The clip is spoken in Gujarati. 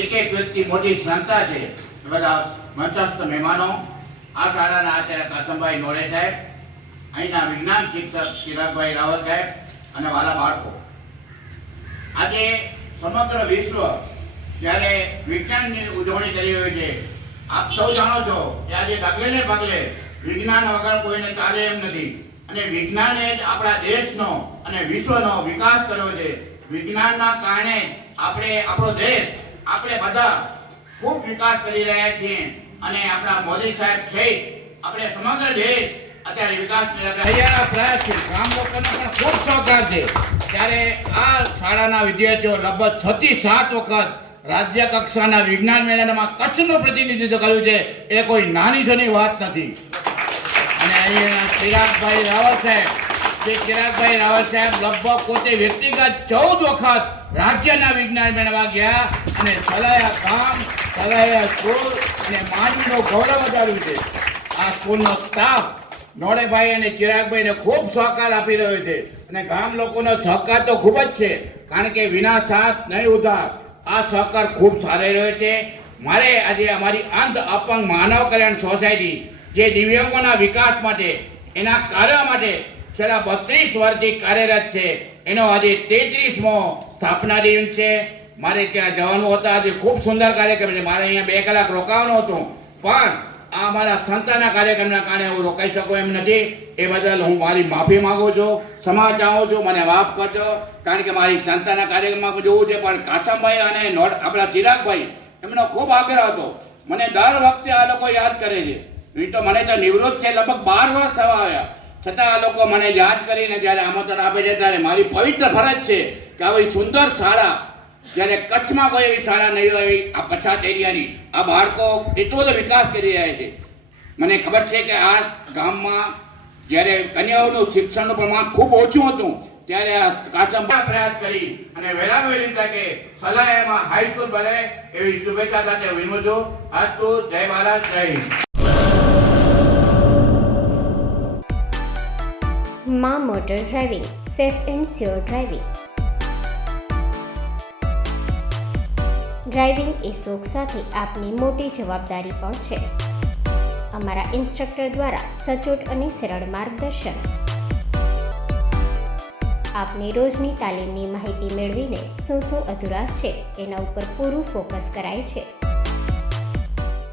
એક એક વ્યક્તિ મોટી સંસ્થા છે. બધા મંચસ્થ મહેમાનો, આ શાળાના આચાર્ય કાસમભાઈ નોડે સાહેબ, અહીંના વિજ્ઞાન શિક્ષક ચિરાગભાઈ રાવત સાહેબ અને વાલા બાળકો, આજે સમગ્ર વિશ્વ જ્યારે વિજ્ઞાનની ઉજવણી કરી રહ્યું છે. આપ સૌ જાણો છો કે આજે ડગલે ને પગલે વિજ્ઞાન વગર કોઈને ચાલે એમ નથી, અને વિજ્ઞાને જ આપણા દેશનો અને વિશ્વનો વિકાસ કર્યો છે. વિજ્ઞાનના કારણે આપણો દેશ, આપણે બધા ખૂબ વિકાસ કરી રહ્યા છીએ, અને આપણા મોદી સાહેબ છે, આપણે સમગ્ર દેશ અત્યારે વિકાસ પ્રયાસ છે. ગામ લોકોને પણ ખૂબ સહકાર છે. ત્યારે આ શાળાના વિદ્યાર્થીઓ લગભગ 6 થી 7 વખત રાજ્ય કક્ષાના વિજ્ઞાન મેળામાં કચ્છનું પ્રતિનિધિત્વ કર્યું છે. એ કોઈ નાની સની વાત નથી. અને અહીંયા ચિરાગભાઈ રાવત સાહેબ લગભગ પોતે વ્યક્તિગત 14 વખત રાજ્યના વિજ્ઞાન મેળામાં ગયા અને સલાયા ગામ, સલાયા સ્કૂલ અને માંડવીનું ગૌરવ વધાર્યું છે. આ સ્કૂલનો સ્ટાફ નોડેભાઈ અને ચિરાગભાઈને ખૂબ સહકાર આપી રહ્યો છે, અને ગામ લોકોનો સહકાર તો ખૂબ જ છે, કારણ કે વિના સાથ નહીં ઉધાર. આ સહકાર ખૂબ સારો રહ્યો છે. મારે આજે અમારી અંધ અપંગ માનવ કલ્યાણ સોસાયટી જે દિવ્યાંગોના વિકાસ માટે, એના કાર્ય માટે છેલ્લા 32 વર્ષથી કાર્યરત છે, એનો આજે 33મો સ્થાપના દિન છે. મારે ત્યાં જવાનું હતું. આજે ખૂબ સુંદર કાર્યક્રમ છે. મારે અહીંયા 2 કલાક રોકાવાનું હતું, પણ આ અમારા સંસ્થાના કાર્યક્રમના કારણે હું રોકાઈ શકું એમ નથી. એ બદલ હું મારી માફી માંગુ છું, ક્ષમા ચાહું છું, મને માફ કરજો, કારણ કે મારી સંસ્થાના કાર્યક્રમમાં જોવું છે. પણ કાસમભાઈ અને આપણા ચિરાગભાઈ, એમનો ખૂબ આગ્રહ હતો. મને દર વખતે આ લોકો યાદ કરે છે. તો મને તો નિવૃત્ત છે, લગભગ 12 વર્ષ થવા આવ્યા, છતાં આ લોકો મને યાદ કરીને જ્યારે આમંત્રણ આપે છે, ત્યારે મારી પવિત્ર ફરજ છે કે આવી સુંદર શાળા, જ્યારે કચ્છમાં કોઈ એવી શાળા નહીં હોય, આ પછાત એરિયાની, આ બાળકો એટલો બધો વિકાસ કરી રહ્યા છે. મને ખબર છે કે આ ગામમાં જ્યારે કન્યાઓનું શિક્ષણનું પ્રમાણ ખૂબ ઓછું હતું, ત્યારે આ કાસમભાઈ પ્રયાસ કરી અને વહેલામાં વહેલી તકે સલાયામાં હાઈસ્કૂલ બને એવી શુભેચ્છા સાથે વિનમું છું. અસ્તુ. જય ભારત, જય હિન્દ. માં motor driving, safe and sure driving. Driving એ શોખ સાથે આપની મોટી જવાબદારી પણ છે. અમારા ઇન્સ્ટ્રક્ટર દ્વારા સચોટ અને સરળ માર્ગદર્શન. આપની રોજની તાલીમની માહિતી મેળવીને શું અધુરાશ છે એના ઉપર પૂરું ફોકસ કરાય છે.